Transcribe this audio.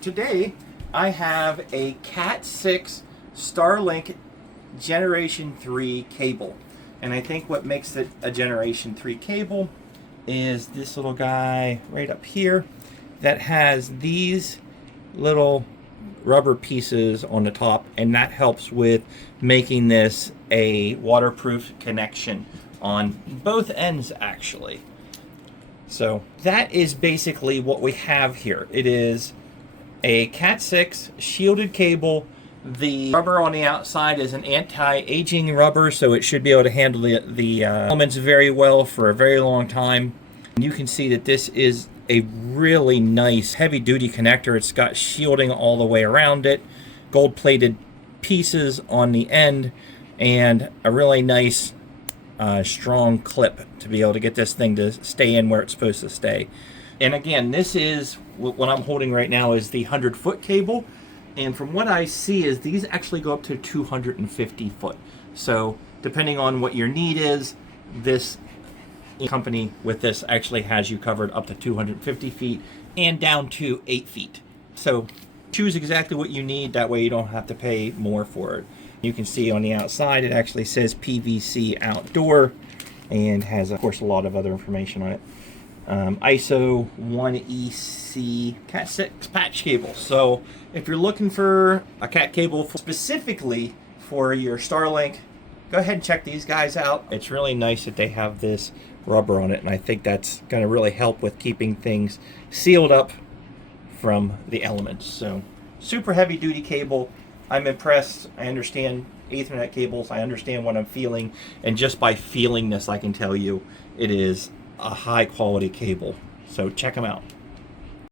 today I have a Cat 6 Starlink Generation 3 cable. And I think what makes it a Generation 3 cable is this little guy right up here that has these little rubber pieces on the top, and that helps with making this a waterproof connection on both ends actually. So that is basically what we have here. It is a Cat 6 shielded cable. The rubber on the outside is an anti-aging rubber, so it should be able to handle the elements very well for a very long time. And you can see that this is a really nice heavy-duty connector. It's got shielding all the way around it, gold-plated pieces on the end, and a really nice strong clip to be able to get this thing to stay in where it's supposed to stay. And again, this is what I'm holding right now is the 100-foot cable, and from what I see is these actually go up to 250 foot. So depending on what your need is, this company with this actually has you covered up to 250 feet and down to 8 feet. So choose exactly what you need, that way you don't have to pay more for it. You can see on the outside it actually says PVC outdoor and has of course a lot of other information on it. ISO 1EC Cat 6 patch cable. So if you're looking for a Cat cable specifically for your Starlink, go ahead and check these guys out. It's really nice that they have this rubber on it, and I think that's going to really help with keeping things sealed up from the elements. So super heavy duty cable. I'm impressed. I understand Ethernet cables. I understand what I'm feeling, and just by feeling this I can tell you it is a high quality cable. So check them out.